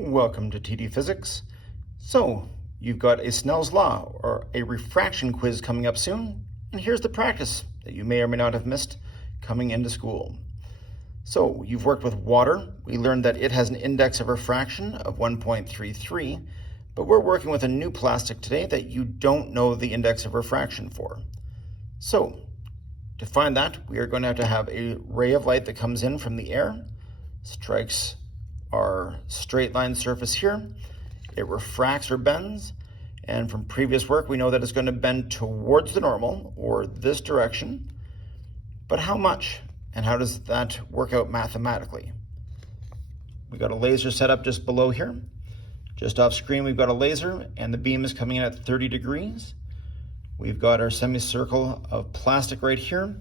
Welcome to TD Physics. So, you've got a Snell's Law or a refraction quiz coming up soon, and here's the practice that you may or may not have missed coming into school. So, you've worked with water. We learned that it has an index of refraction of 1.33, but we're working with a new plastic today that you don't know the index of refraction for. So, to find that, we are going to have a ray of light that comes in from the air, strikes our straight line surface here. It refracts or bends, and from previous work we know that it's going to bend towards the normal, or this direction. But how much, and how does that work out mathematically? We got a laser set up just below here. Just off screen we've got a laser, and the beam is coming in at 30 degrees. We've got our semicircle of plastic right here,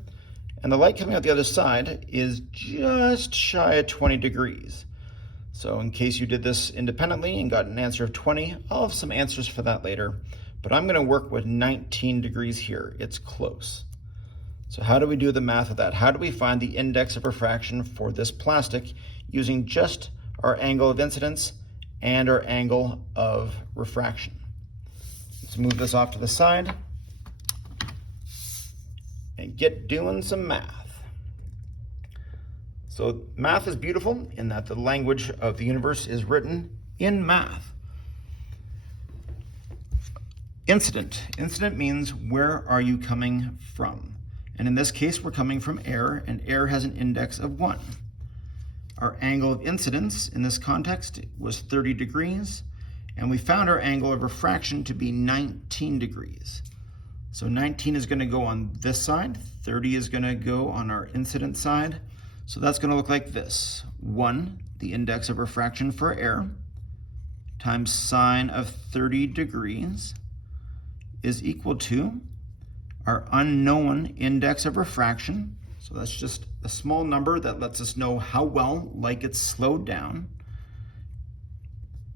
and the light coming out the other side is just shy of 20 degrees. So in case you did this independently and got an answer of 20, I'll have some answers for that later. But I'm going to work with 19 degrees here. It's close. So how do we do the math of that? How do we find the index of refraction for this plastic using just our angle of incidence and our angle of refraction? Let's move this off to the side and get doing some math. So math is beautiful in that the language of the universe is written in math. Incident. Incident means where are you coming from? And in this case, we're coming from air, and air has an index of 1. Our angle of incidence in this context was 30 degrees, and we found our angle of refraction to be 19 degrees. So 19 is going to go on this side, 30 is going to go on our incident side. So that's going to look like this. 1, the index of refraction for air, times sine of 30 degrees is equal to our unknown index of refraction. So that's just a small number that lets us know how well light gets slowed down.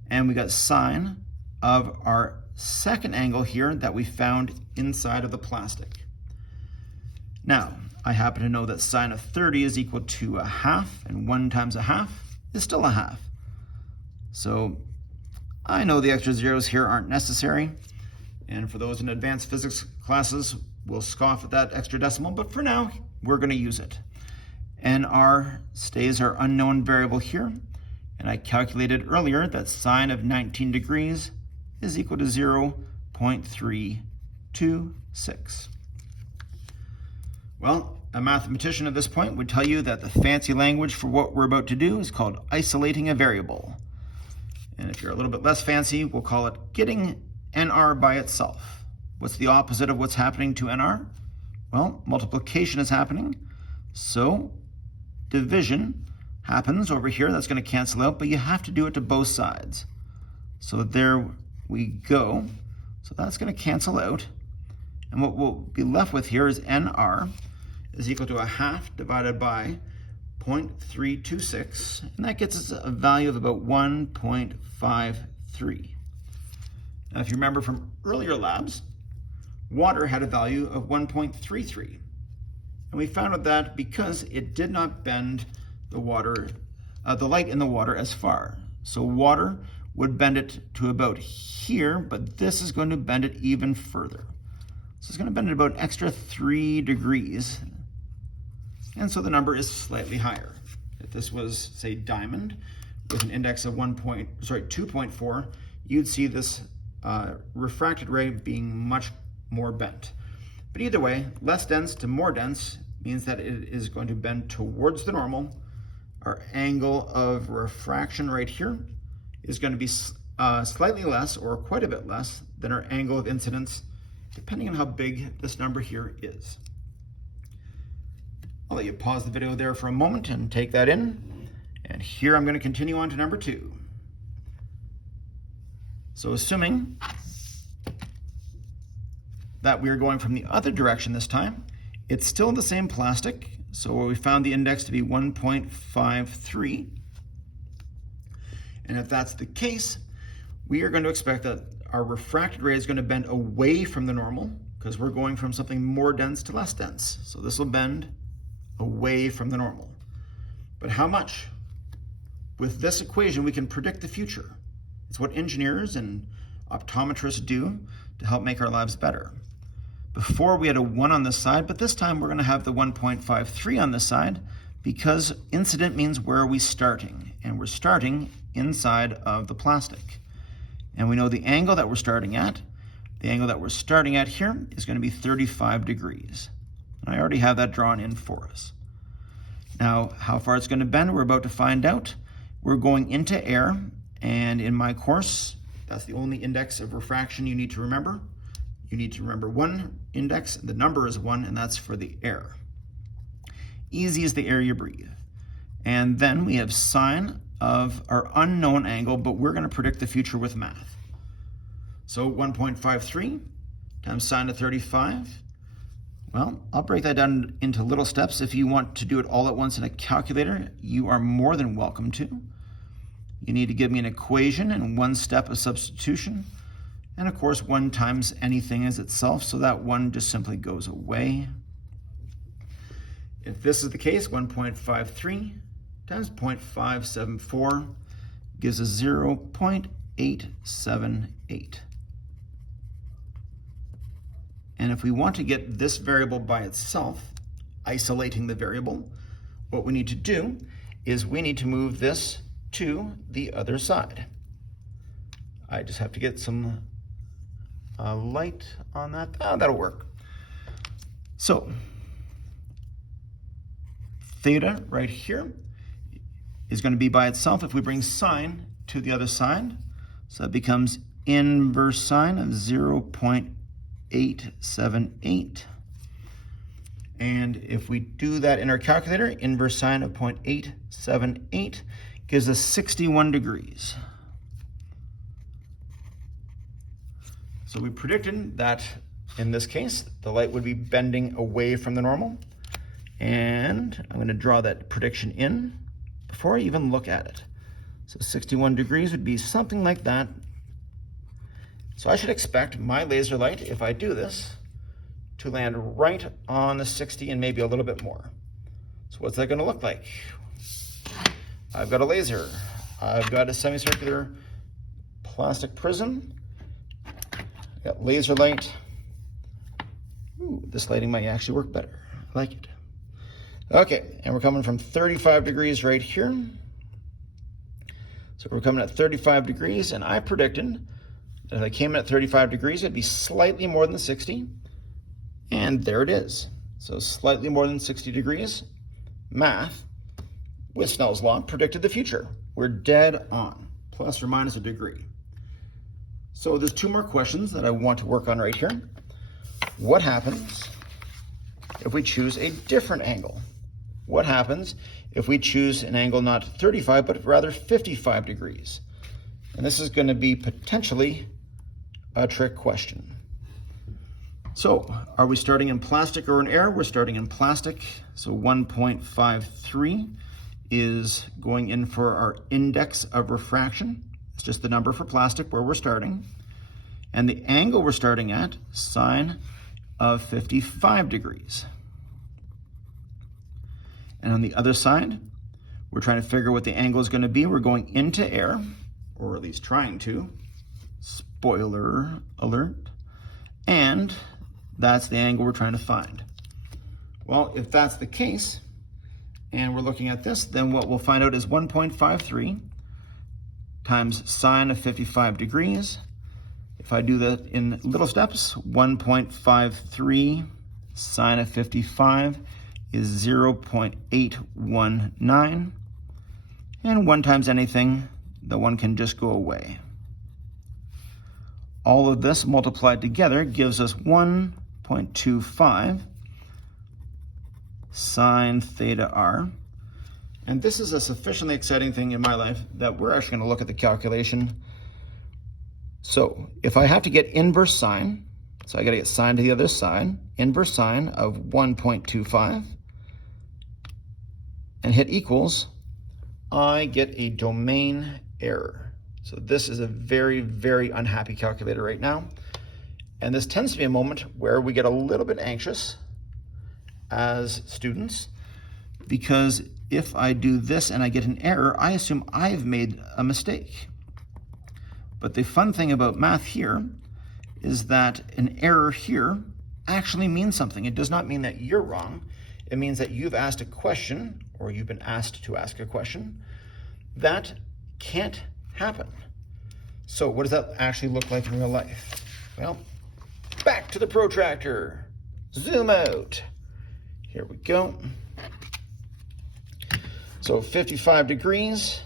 And we got sine of our second angle here that we found inside of the plastic. Now, I happen to know that sine of 30 is equal to a half, and 1 times a half is still a half. So I know the extra zeros here aren't necessary, and for those in advanced physics classes, we'll scoff at that extra decimal, but for now, we're going to use it. NR stays our unknown variable here, and I calculated earlier that sine of 19 degrees is equal to 0.326. Well, a mathematician at this point would tell you that the fancy language for what we're about to do is called isolating a variable. And if you're a little bit less fancy, we'll call it getting NR by itself. What's the opposite of what's happening to NR? Well, multiplication is happening. So division happens over here. That's going to cancel out, but you have to do it to both sides. So there we go. So that's going to cancel out. And what we'll be left with here is NR is equal to a half divided by 0.326, and that gets us a value of about 1.53. Now, if you remember from earlier labs, water had a value of 1.33, and we found out that because it did not bend the light in the water as far. So water would bend it to about here, but this is going to bend it even further. So it's going to bend it about an extra 3 degrees. And so the number is slightly higher. If this was, say, diamond with an index of 2.4, you'd see this refracted ray being much more bent. But either way, less dense to more dense means that it is going to bend towards the normal. Our angle of refraction right here is going to be slightly less or quite a bit less than our angle of incidence, depending on how big this number here is. I'll let you pause the video there for a moment and take that in. And here I'm going to continue on to number 2. So assuming that we are going from the other direction this time, it's still the same plastic. So we found the index to be 1.53. And if that's the case, we are going to expect that our refracted ray is going to bend away from the normal because we're going from something more dense to less dense. So this will bend away from the normal. But how much? with this equation, we can predict the future. It's what engineers and optometrists do to help make our lives better. Before we had a 1 on this side, but this time we're going to have the 1.53 on this side because incident means where are we starting? And we're starting inside of the plastic. And we know the angle that we're starting at. The angle that we're starting at here is going to be 35 degrees. And I already have that drawn in for us. Now, how far it's going to bend, we're about to find out. We're going into air, and in my course, that's the only index of refraction you need to remember. You need to remember one index, the number is 1, and that's for the air. Easy is the air you breathe. And then we have sine of our unknown angle, but we're going to predict the future with math. So 1.53 times sine of 35. Well, I'll break that down into little steps. If you want to do it all at once in a calculator, you are more than welcome to. You need to give me an equation and 1 step of substitution. And of course, 1 times anything is itself, so that 1 just simply goes away. If this is the case, 1.53 times 0.574 gives us 0.878. And if we want to get this variable by itself, isolating the variable, what we need to do is we need to move this to the other side. I just have to get some light on that. That'll work. So theta right here is going to be by itself if we bring sine to the other side. So it becomes inverse sine of 0.878. And if we do that in our calculator, inverse sine of 0.878 gives us 61 degrees. So we predicted that in this case, the light would be bending away from the normal. And I'm going to draw that prediction in before I even look at it. So 61 degrees would be something like that. So I should expect my laser light, if I do this, to land right on the 60 and maybe a little bit more. So what's that going to look like? I've got a laser. I've got a semicircular plastic prism. I've got laser light. Ooh, this lighting might actually work better. I like it. Okay, and we're coming from 35 degrees right here. So we're coming at 35 degrees, and I predicted that if I came in at 35 degrees, it'd be slightly more than 60. And there it is. So slightly more than 60 degrees. Math, with Snell's law, predicted the future. We're dead on, plus or minus a degree. So there's 2 more questions that I want to work on right here. What happens if we choose a different angle? What happens if we choose an angle not 35, but rather 55 degrees? And this is going to be potentially a trick question. So are we starting in plastic or in air? We're starting in plastic. So 1.53 is going in for our index of refraction. It's just the number for plastic where we're starting. And the angle we're starting at, sine of 55 degrees. And on the other side, we're trying to figure what the angle is going to be. We're going into air, or at least trying to. Spoiler alert. And that's the angle we're trying to find. Well, if that's the case, and we're looking at this, then what we'll find out is 1.53 times sine of 55 degrees. If I do that in little steps, 1.53 sine of 55 is 0.819. And 1 times anything, the 1 can just go away. All of this multiplied together gives us 1.25 sine theta r. And this is a sufficiently exciting thing in my life that we're actually going to look at the calculation. So if I have to get inverse sine, so I got to get sine to the other side, inverse sine of 1.25, and hit equals, I get a domain error. So this is a very, very unhappy calculator right now. And this tends to be a moment where we get a little bit anxious as students, because if I do this and I get an error, I assume I've made a mistake. But the fun thing about math here is that an error here actually means something. It does not mean that you're wrong. It means that you've asked a question, or you've been asked to ask a question. That can't happen. So what does that actually look like in real life? Well, back to the protractor. Zoom out. Here we go. So 55 degrees.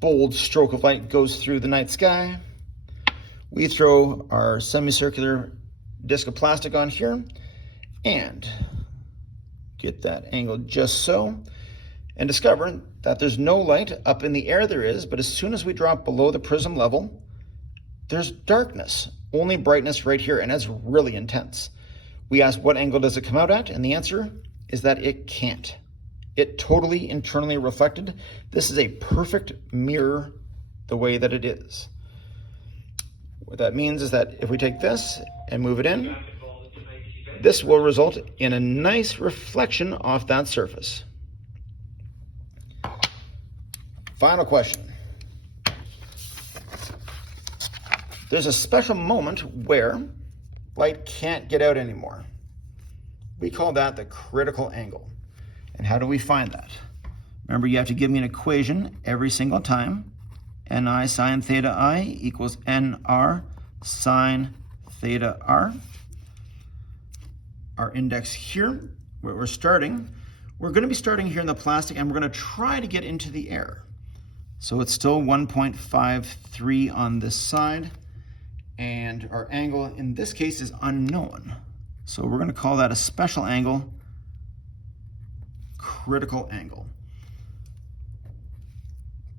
Bold stroke of light goes through the night sky. We throw our semicircular disc of plastic on here and get that angle just so, and discover that there's no light. Up in the air there is, but as soon as we drop below the prism level, there's darkness, only brightness right here, and that's really intense. We ask what angle does it come out at, and the answer is that it can't. It totally internally reflected. This is a perfect mirror the way that it is. What that means is that if we take this and move it in, this will result in a nice reflection off that surface. Final question. There's a special moment where light can't get out anymore. We call that the critical angle. And how do we find that? Remember, you have to give me an equation every single time. Ni sine theta I equals Nr sine theta R. Our index here, where we're starting, we're going to be starting here in the plastic, and we're going to try to get into the air. So it's still 1.53 on this side, and our angle in this case is unknown. So we're going to call that a special angle, critical angle.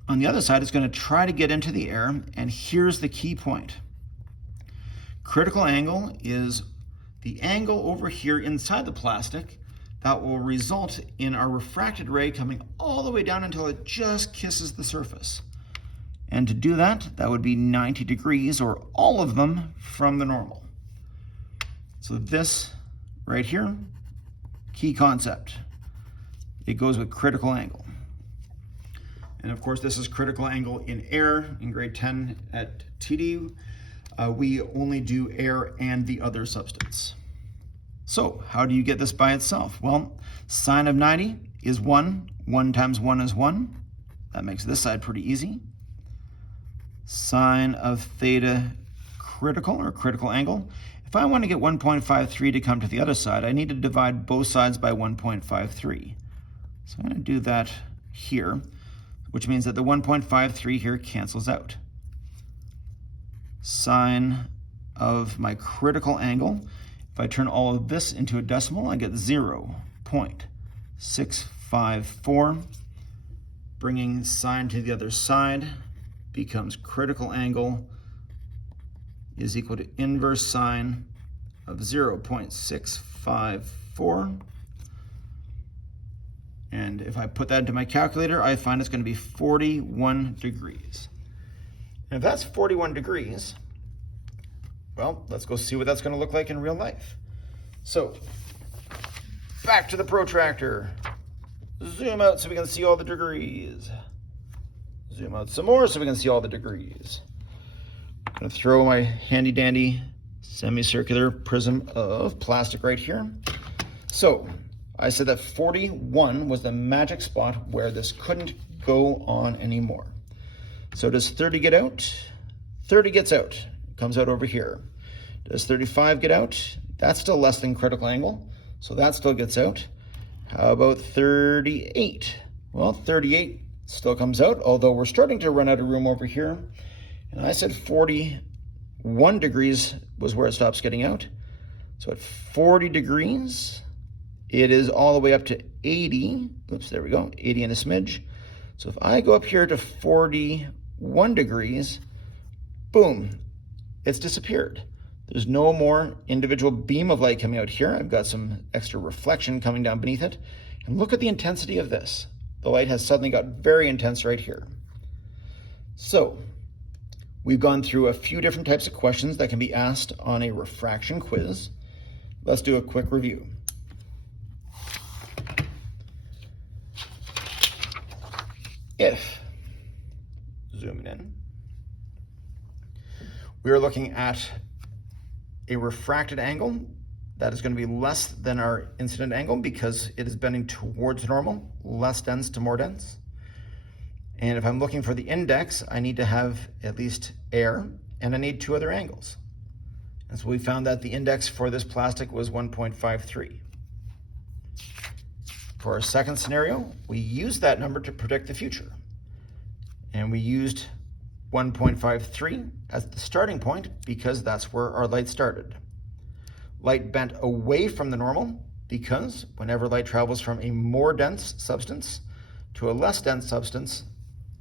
On the other side, it's going to try to get into the air, and here's the key point. Critical angle is the angle over here inside the plastic that will result in our refracted ray coming all the way down until it just kisses the surface. And to do that, that would be 90 degrees, or all of them, from the normal. So this right here, key concept. It goes with critical angle. And of course, this is critical angle in air. In grade 10 at TD, we only do air and the other substance. So how do you get this by itself? Well, sine of 90 is 1. 1 times 1 is 1. That makes this side pretty easy. Sine of theta critical, or critical angle. If I want to get 1.53 to come to the other side, I need to divide both sides by 1.53. So I'm going to do that here, which means that the 1.53 here cancels out. Sine of my critical angle, if I turn all of this into a decimal, I get 0.654. Bringing sine to the other side becomes critical angle is equal to inverse sine of 0.654. And if I put that into my calculator, I find it's going to be 41 degrees. And if that's 41 degrees, well, let's go see what that's going to look like in real life. So, back to the protractor. Zoom out so we can see all the degrees. Zoom out some more so we can see all the degrees. I'm going to throw my handy dandy semicircular prism of plastic right here. So, I said that 41 was the magic spot where this couldn't go on anymore. So does 30 get out? 30 gets out. It comes out over here. Does 35 get out? That's still less than critical angle, so that still gets out. How about 38? Well, 38 still comes out, although we're starting to run out of room over here. And I said 41 degrees was where it stops getting out. So at 40 degrees, it is all the way up to 80. Oops, there we go, 80 and a smidge. So if I go up here to 41 degrees, boom, it's disappeared. There's no more individual beam of light coming out here. I've got some extra reflection coming down beneath it. And look at the intensity of this. The light has suddenly got very intense right here. So we've gone through a few different types of questions that can be asked on a refraction quiz. Let's do a quick review. if, zooming in, we are looking at a refracted angle that is going to be less than our incident angle because it is bending towards normal, less dense to more dense. And if I'm looking for the index, I need to have at least air, and I need two other angles. And so we found that the index for this plastic was 1.53. For our second scenario, we used that number to predict the future. And we used 1.53 as the starting point because that's where our light started. Light bent away from the normal because whenever light travels from a more dense substance to a less dense substance,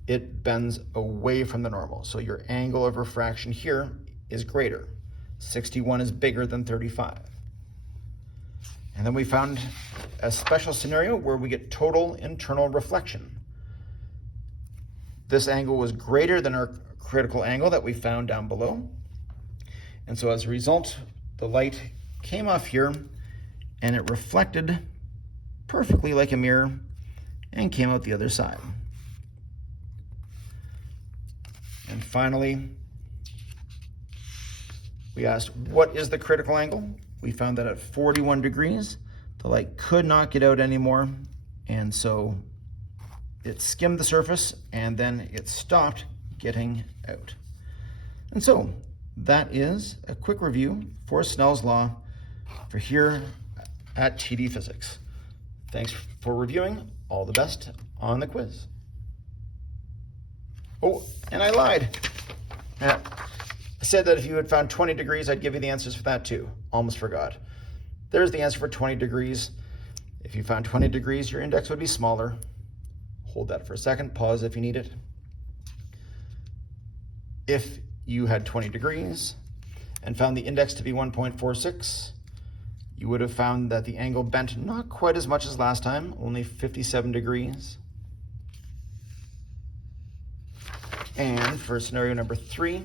it bends away from the normal. So your angle of refraction here is greater. 61 is bigger than 35. And then we found a special scenario where we get total internal reflection. This angle was greater than our critical angle that we found down below. And so as a result, the light came off here and it reflected perfectly like a mirror and came out the other side. And finally, we asked, what is the critical angle? We found that at 41 degrees, the light could not get out anymore. And so it skimmed the surface and then it stopped getting out. And so that is a quick review for Snell's Law for here at TD Physics. Thanks for reviewing. All the best on the quiz. Oh, and I lied. I said that if you had found 20 degrees, I'd give you the answers for that too. Almost forgot. There's the answer for 20 degrees. If you found 20 degrees, your index would be smaller. Hold that for a second. Pause if you need it. If you had 20 degrees and found the index to be 1.46, you would have found that the angle bent not quite as much as last time, only 57 degrees. And for scenario number 3,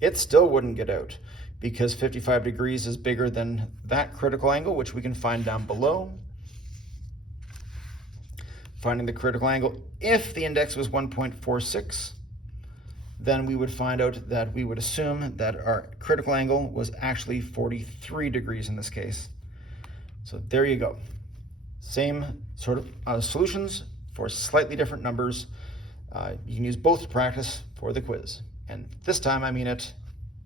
it still wouldn't get out because 55 degrees is bigger than that critical angle, which we can find down below. Finding the critical angle, if the index was 1.46, then we would find out that we would assume that our critical angle was actually 43 degrees in this case. So there you go. Same sort of solutions for slightly different numbers. You can use both to practice for the quiz. And this time I mean it.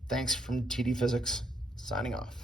Thanks from TD Physics, signing off.